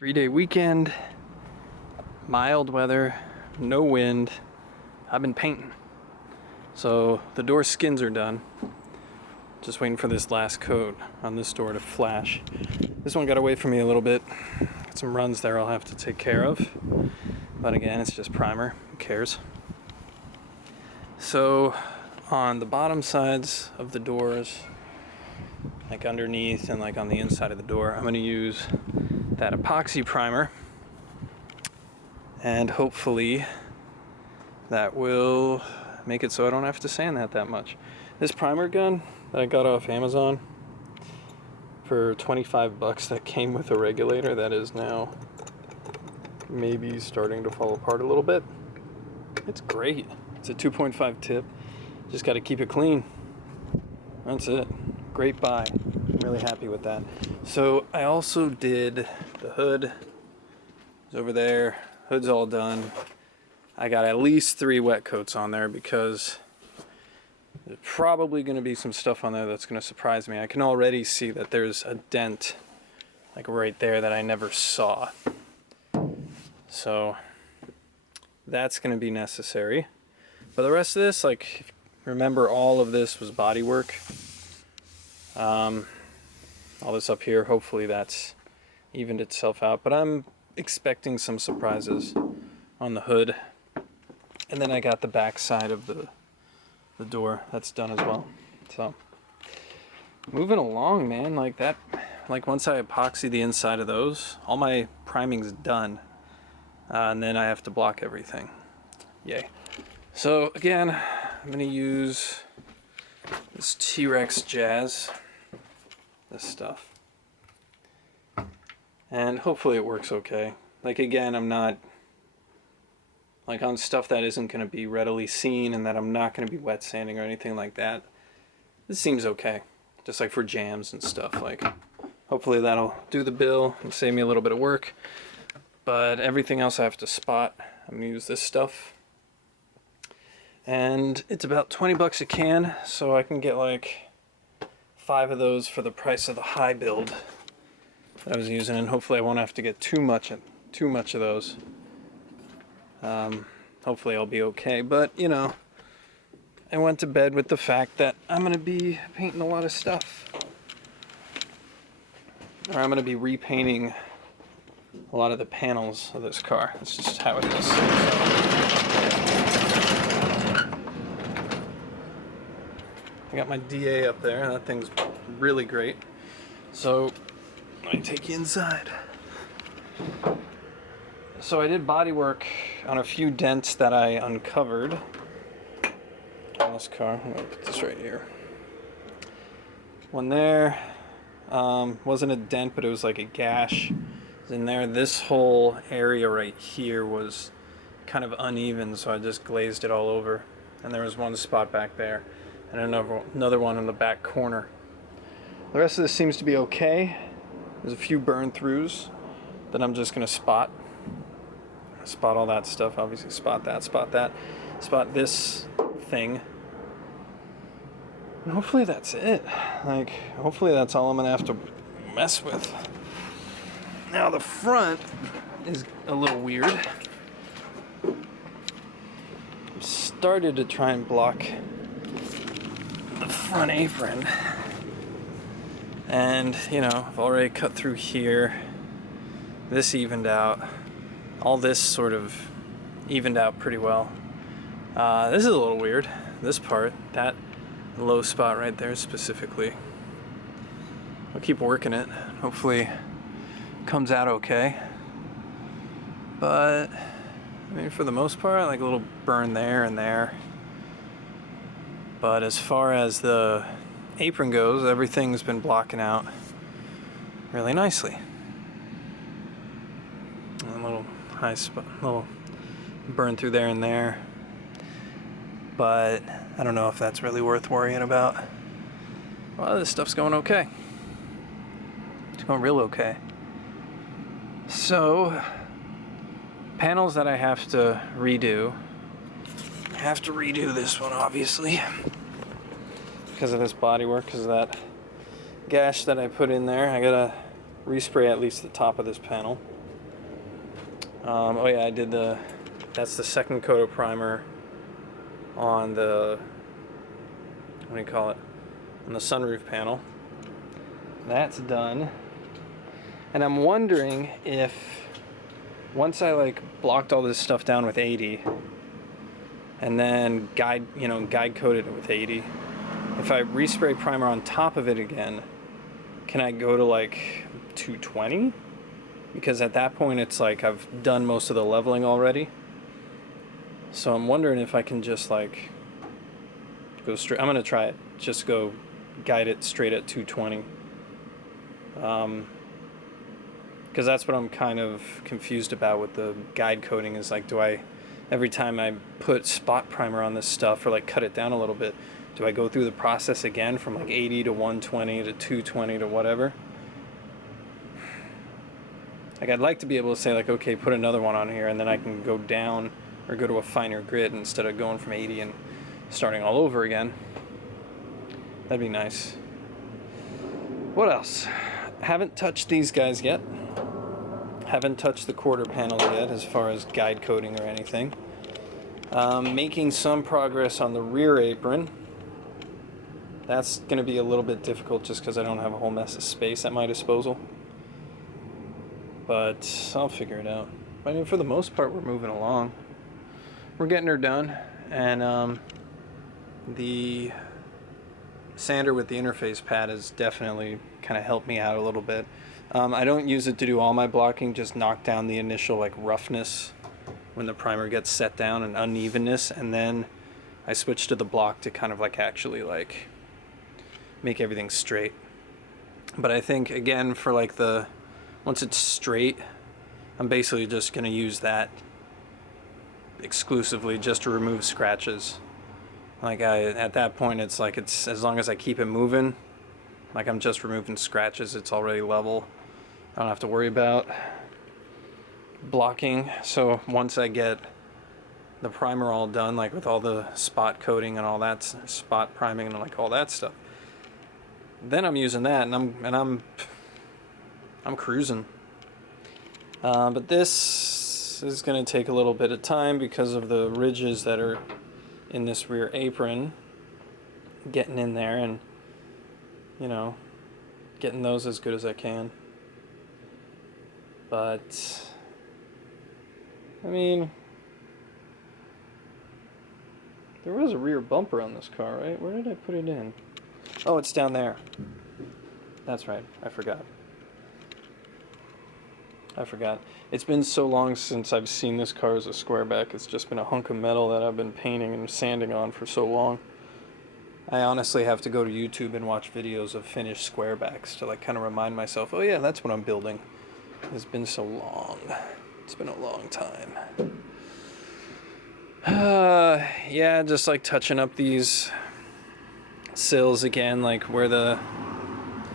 3-day weekend, mild weather, no wind. I've been painting. So the door skins are done. Just waiting for this last coat on this door to flash. This one got away from me a little bit. Got some runs there I'll have to take care of. But again, it's just primer. Who cares? So on the bottom sides of the doors, like underneath and like on the inside of the door, I'm going to use that epoxy primer, and hopefully that will make it so I don't have to sand that much. This primer gun that I got off Amazon for 25 bucks that came with a regulator that is now maybe starting to fall apart a little bit. It's great. It's a 2.5 tip. Just got to keep it clean. That's it. Great buy. I'm really happy with that. So I also did the hood. It's over there. Hood's all done. I got at least 3 wet coats on there because there's probably going to be some stuff on there that's going to surprise me. I can already see that there's a dent like right there that I never saw. So that's going to be necessary. But the rest of this, like, remember all of this was body work. All this up here, hopefully that's evened itself out. But I'm expecting some surprises on the hood. And then I got the back side of the door that's done as well. So moving along, man. Like that, like once I epoxy the inside of those, all my priming's done. And then I have to block everything. Yay. So again, I'm gonna use this T-Rex Jazz, this stuff, and hopefully it works okay. Like again, I'm not like on stuff that isn't gonna be readily seen and that I'm not gonna be wet sanding or anything like that. This seems okay, just like for jams and stuff. Like hopefully that'll do the bill and save me a little bit of work. But everything else I have to spot. I'm gonna use this stuff. And it's about 20 bucks a can, so I can get like 5 of those for the price of the high build that I was using, and hopefully I won't have to get too much of those. Hopefully I'll be okay, but you know, I went to bed with the fact that I'm gonna be painting a lot of stuff, or I'm gonna be repainting a lot of the panels of this car. That's just how it is. I got my DA up there. That thing's really great. So let me take you inside. So I did body work on a few dents that I uncovered on this car. I'm gonna put this right here. One there wasn't a dent, but it was like a gash in there. This whole area right here was kind of uneven, so I just glazed it all over. And there was one spot back there, and another one in the back corner. The rest of this seems to be okay. There's a few burn throughs that I'm just gonna spot all that stuff. Obviously spot that, spot this thing, and hopefully that's it. Like hopefully that's all I'm gonna have to mess with. Now the front is a little weird. I started to try and block the front apron, and you know, I've already cut through here. This evened out. All this sort of evened out pretty well. This is a little weird. This part, that low spot right there specifically. I'll keep working it. Hopefully comes out okay. But I mean, for the most part, like a little burn there and there. But as far as the apron goes, everything's been blocking out really nicely. And a little high spot, little burn through there and there. But I don't know if that's really worth worrying about. Well, this stuff's going okay. It's going real okay. So, panels that I have to redo. I have to redo this one, obviously, because of this bodywork, because of that gash that I put in there. I gotta respray at least the top of this panel. Oh yeah, I did that's the second coat of primer on the, what do you call it, on the sunroof panel. That's done. And I'm wondering if, once I like blocked all this stuff down with 80 and then guide coated it with 80, if I respray primer on top of it again, can I go to like 220? Because at that point it's like I've done most of the leveling already. So I'm wondering if I can just like go straight. I'm gonna try it. Just go guide it straight at 220. Because that's what I'm kind of confused about with the guide coating, is like, every time I put spot primer on this stuff or like cut it down a little bit, do I go through the process again from like 80 to 120 to 220 to whatever? Like, I'd like to be able to say like, okay, put another one on here, and then I can go down or go to a finer grit instead of going from 80 and starting all over again. That'd be nice. What else? Haven't touched these guys yet. Haven't touched the quarter panel yet as far as guide coating or anything. Making some progress on the rear apron. That's going to be a little bit difficult just because I don't have a whole mess of space at my disposal. But I'll figure it out. I mean, for the most part, we're moving along. We're getting her done. And the sander with the interface pad has definitely kind of helped me out a little bit. I don't use it to do all my blocking, just knock down the initial like roughness when the primer gets set down and unevenness, and then I switch to the block to kind of like actually like make everything straight. But I think again, for like once it's straight, I'm basically just going to use that exclusively just to remove scratches. Like at that point, it's like, it's as long as I keep it moving, like I'm just removing scratches, it's already level. I don't have to worry about blocking. So once I get the primer all done, like with all the spot coating and all that, spot priming and like all that stuff, then I'm using that, and I'm cruising. But this is going to take a little bit of time because of the ridges that are in this rear apron, getting in there and, you know, getting those as good as I can. But I mean, there was a rear bumper on this car, right? Where did I put it in? Oh, it's down there. That's right, I forgot. It's been so long since I've seen this car as a Squareback. It's just been a hunk of metal that I've been painting and sanding on for so long. I honestly have to go to YouTube and watch videos of finished Squarebacks to like kind of remind myself, oh yeah, that's what I'm building. It's been so long. It's been a long time. Yeah, just like touching up these sills again, like where you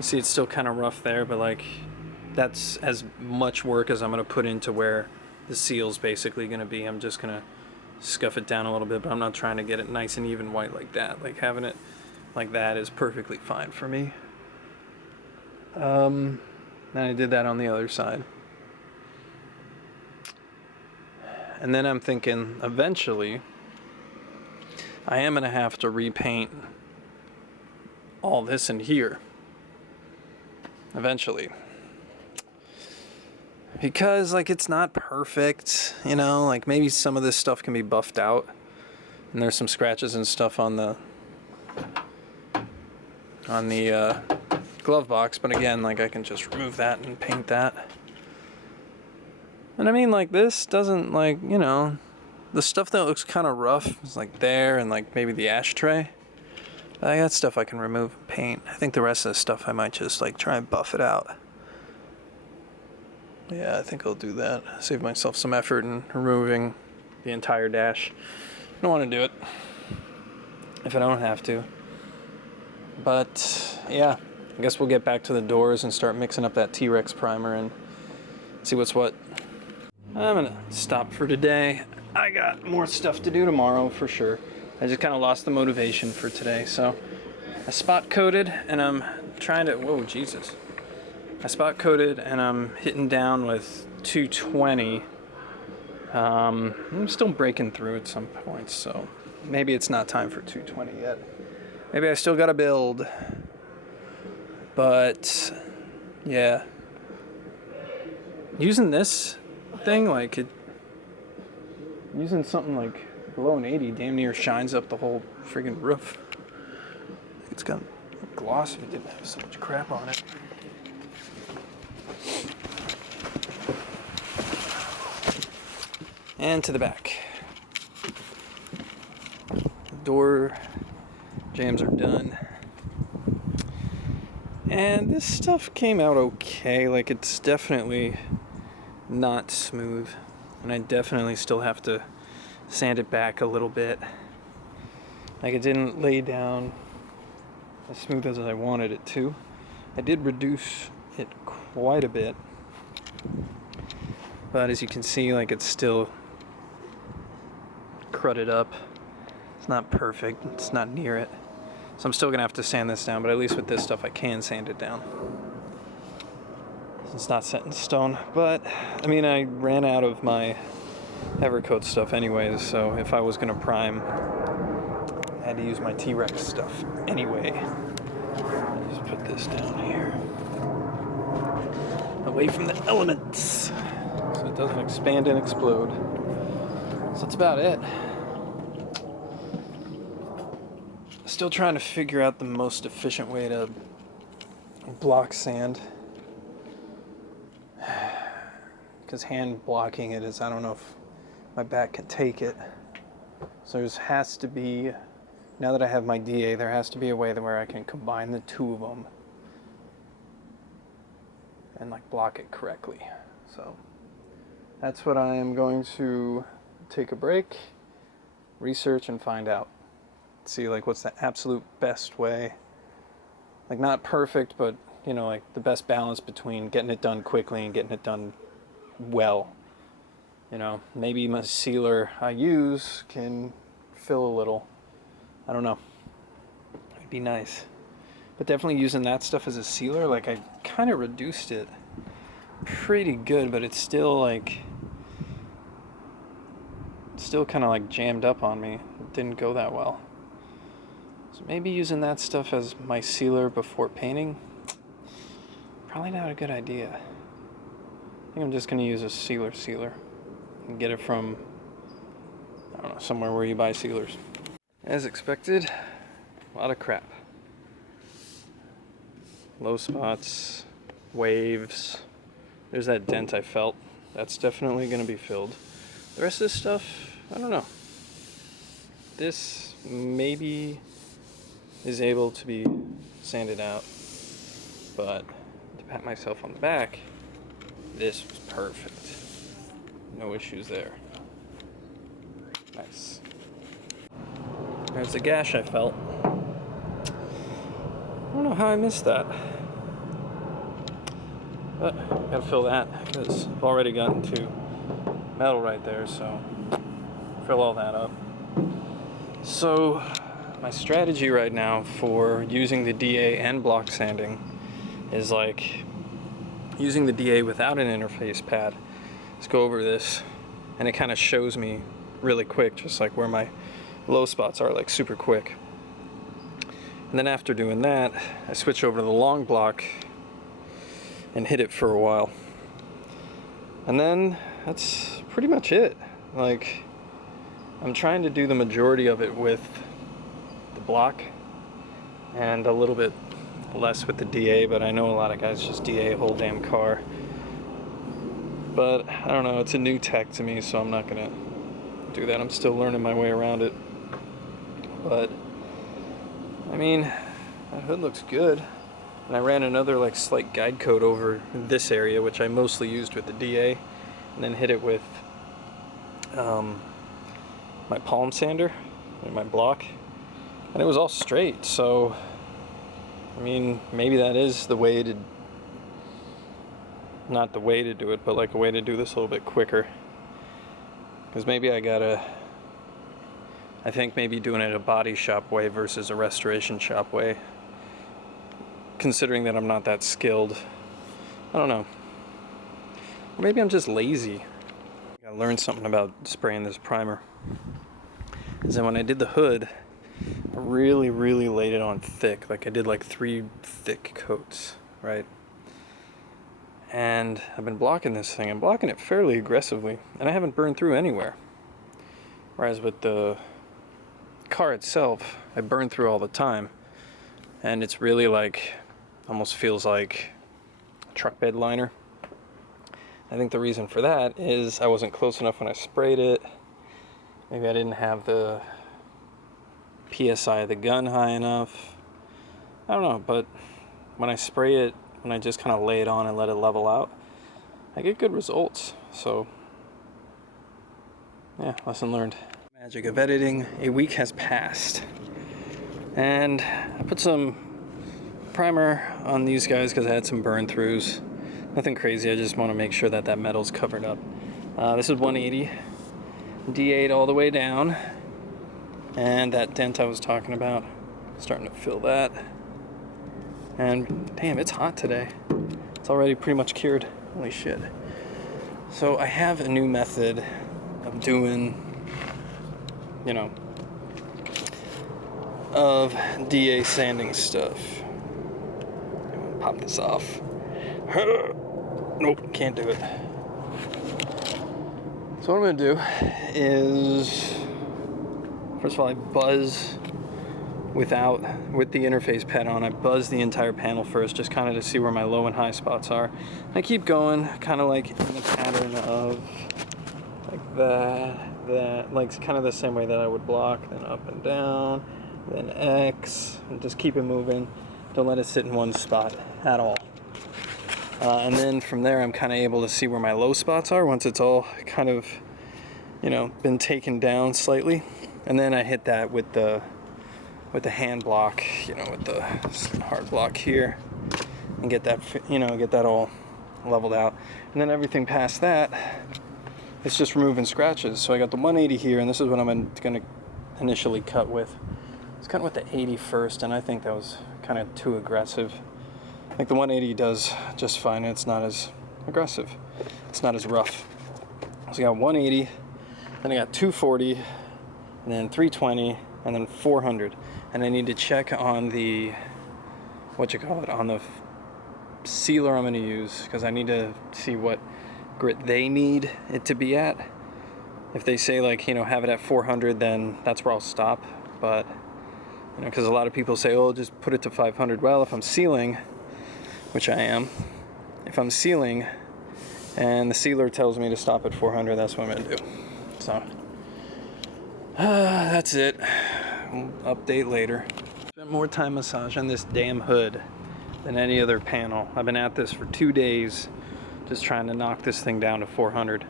see it's still kind of rough there, but like that's as much work as I'm going to put into where the seal's basically going to be. I'm just going to scuff it down a little bit, but I'm not trying to get it nice and even white like that. Like having it like that is perfectly fine for me. And I did that on the other side. And then I'm thinking eventually I am going to have to repaint all this in here. Eventually. Because like it's not perfect, you know, like maybe some of this stuff can be buffed out. And there's some scratches and stuff on the glove box, but again, like I can just remove that and paint that. And I mean, like this doesn't, like, you know, the stuff that looks kind of rough is like there, and like maybe the ashtray. That stuff I can remove and paint. I think the rest of the stuff I might just like try and buff it out. Yeah, I think I'll do that. Save myself some effort in removing the entire dash. I don't want to do it if I don't have to. But yeah, I guess we'll get back to the doors and start mixing up that T-Rex primer and see what's what. I'm gonna stop for today. I got more stuff to do tomorrow for sure. I just kind of lost the motivation for today, so I spot coated and I'm trying to, whoa, Jesus. I spot coated and I'm hitting down with 220 I'm still breaking through at some points, so maybe it's not time for 220 yet. Maybe I still gotta build. But yeah, using this thing, like using something like below an 80 damn near shines up the whole friggin' roof. It's got gloss if it didn't have so much crap on it. And to the back. The door jams are done. And this stuff came out okay. Like, it's definitely not smooth. And I definitely still have to sand it back a little bit. Like, it didn't lay down as smooth as I wanted it to. I did reduce it quite a bit. But as you can see, like, it's still crudded up. It's not perfect. It's not near it. So I'm still gonna have to sand this down, but at least with this stuff I can sand it down. It's not set in stone, but I mean, I ran out of my Evercoat stuff anyways, so if I was gonna prime, I had to use my T-Rex stuff anyway. Just put this down here, away from the elements, so it doesn't expand and explode. So that's about it. Still trying to figure out the most efficient way to block sand, because hand blocking it is, I don't know if my back can take it. So there has to be, now that I have my DA, there has to be a way where I can combine the two of them and like block it correctly. So that's what I am going to take a break, research, and find out. See, like, what's the absolute best way, like, not perfect, but, you know, like the best balance between getting it done quickly and getting it done well. You know, maybe my sealer I use can fill a little, I don't know, it'd be nice. But definitely using that stuff as a sealer, like, I kind of reduced it pretty good, but it's still like, still kind of like jammed up on me. It didn't go that well. So maybe using that stuff as my sealer before painting, probably not a good idea. I think I'm just going to use a sealer and get it from, I don't know, somewhere where you buy sealers. As expected, a lot of crap. Low spots, waves. There's that dent I felt. That's definitely going to be filled. The rest of this stuff, I don't know. This maybe is able to be sanded out, but to pat myself on the back, this was perfect. No issues there. Nice. There's the gash I felt. I don't know how I missed that, but gotta fill that because I've already gotten to metal right there, so fill all that up. So my strategy right now for using the DA and block sanding is like using the DA without an interface pad. Let's go over this, and it kind of shows me really quick, just like where my low spots are, like super quick. And then after doing that, I switch over to the long block and hit it for a while. And then that's pretty much it. Like, I'm trying to do the majority of it with the block and a little bit less with the DA, but I know a lot of guys just DA a whole damn car. But I don't know, it's a new tech to me, so I'm not gonna do that. I'm still learning my way around it. But I mean, that hood looks good. And I ran another like slight guide coat over this area, which I mostly used with the DA, and then hit it with my palm sander and my block, and it was all straight. So I mean, maybe that is the way to, not the way to do it, but like a way to do this a little bit quicker. Because maybe I think maybe doing it a body shop way versus a restoration shop way, considering that I'm not that skilled. I don't know. Or maybe I'm just lazy. I learned something about spraying this primer. Is that when I did the hood, I really laid it on thick. Like I did like 3 thick coats, right? And I've been blocking this thing. I'm blocking it fairly aggressively, and I haven't burned through anywhere. Whereas with the car itself, I burn through all the time, and it's really like, almost feels like a truck bed liner. I think the reason for that is I wasn't close enough when I sprayed it. Maybe I didn't have the PSI of the gun high enough. I don't know, but when I spray it, when I just kind of lay it on and let it level out, I get good results. So yeah, lesson learned. Magic of editing. A week has passed, and I put some primer on these guys because I had some burn throughs. Nothing crazy, I just want to make sure that that metal's covered up. This is 180, D8 all the way down, and that dent I was talking about, starting to fill that. And damn, it's hot today. It's already pretty much cured. Holy shit. So I have a new method of doing, of DA sanding stuff. Pop this off. Nope, can't do it. So what I'm gonna do is, first of all, I buzz with the interface pad on. I buzz the entire panel first, just kind of to see where my low and high spots are. I keep going, kind of like in the pattern of like that, like kind of the same way that I would block, then up and down, then X, and just keep it moving. Don't let it sit in one spot at all. And then from there, I'm kind of able to see where my low spots are once it's all kind of, been taken down slightly. And then I hit that with the hand block, with the hard block here, and get that all leveled out. And then everything past that, it's just removing scratches. So I got the 180 here, and this is what I'm gonna initially cut with. It's cutting with the 80 first, and I think that was kind of too aggressive. I think the 180 does just fine. It's not as aggressive. It's not as rough. So I got 180, then I got 240, and then 320, and then 400. And I need to check on the, on the sealer I'm going to use, because I need to see what grit they need it to be at. If they say have it at 400, then that's where I'll stop. But, because a lot of people say, oh, just put it to 500. Well, if I'm sealing, which I am, if I'm sealing and the sealer tells me to stop at 400, that's what I'm going to do. So, that's it. We'll update later. Spent more time massaging this damn hood than any other panel. I've been at this for 2 days, just trying to knock this thing down to 400.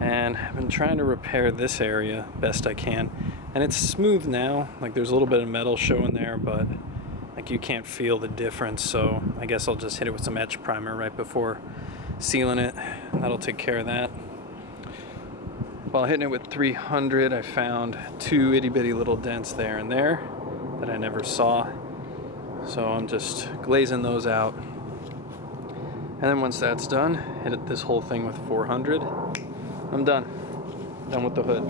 And I've been trying to repair this area best I can. And it's smooth now. Like there's a little bit of metal showing there, but you can't feel the difference. So I guess I'll just hit it with some etch primer right before sealing it. That'll take care of that. While hitting it with 300, I found 2 itty bitty little dents there and there that I never saw. So I'm just glazing those out. And then once that's done, hit this whole thing with 400. I'm done. Done with the hood.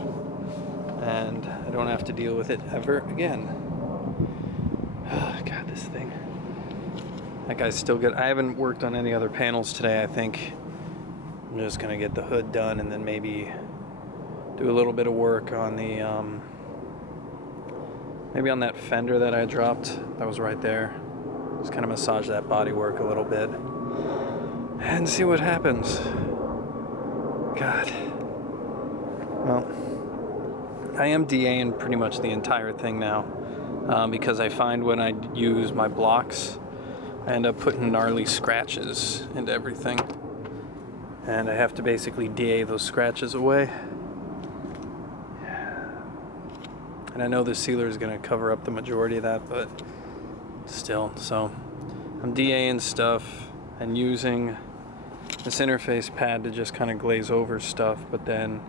And I don't have to deal with it ever again. Oh, God, this thing. That guy's still good. I haven't worked on any other panels today. I think I'm just going to get the hood done and then maybe do a little bit of work on the, maybe on that fender that I dropped. That was right there. Just kind of massage that bodywork a little bit and see what happens. God. Well, I am DAing pretty much the entire thing now because I find when I use my blocks, I end up putting gnarly scratches into everything. And I have to basically DA those scratches away. And I know the sealer is going to cover up the majority of that, but still. So I'm DAing stuff and using this interface pad to just kind of glaze over stuff, but then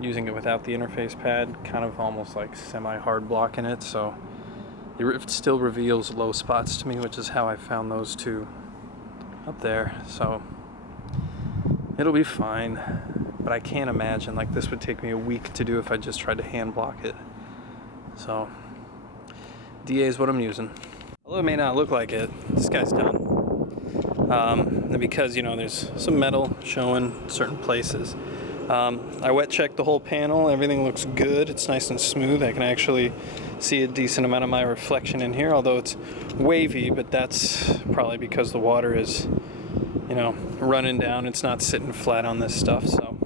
using it without the interface pad, kind of almost like semi-hard blocking it, so it still reveals low spots to me, which is how I found those two up there. So it'll be fine. but I can't imagine, like, this would take me a week to do if I just tried to hand block it. So DA is what I'm using. Although it may not look like it, this guy's done. And because, you know, there's some metal showing certain places. I wet checked the whole panel. Everything looks good. It's nice and smooth. I can actually see a decent amount of my reflection in here, although it's wavy, but that's probably because the water is, you know, running down. It's not sitting flat on this stuff, so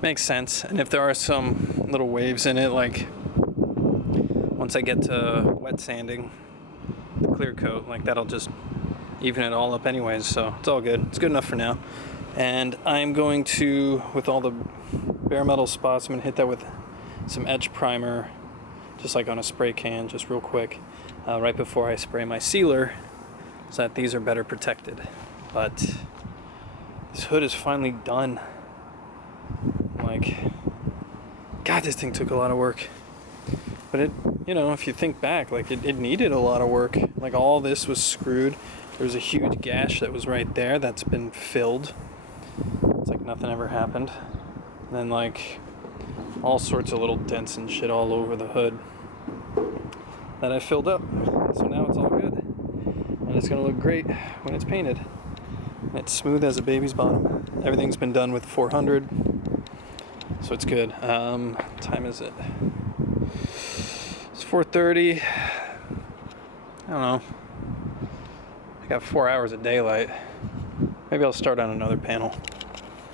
makes sense. And if there are some little waves in it, like once I get to wet sanding the clear coat, like that'll just even it all up anyways, so it's all good. It's good enough for now. And I'm going to, with all the bare metal spots, I'm going to hit that with some edge primer, just like on a spray can, just real quick, right before I spray my sealer, so that these are better protected. But this hood is finally done. Like, God, this thing took a lot of work. But it, you know, if you think back, like it needed a lot of work. Like all this was screwed. There was a huge gash that was right there that's been filled. It's like nothing ever happened. And then like all sorts of little dents and shit all over the hood that I filled up. So now it's all good. And it's gonna look great when it's painted. And it's smooth as a baby's bottom. Everything's been done with 400. So it's good. What time is it? It's 4:30. I don't know. I got 4 hours of daylight. Maybe I'll start on another panel.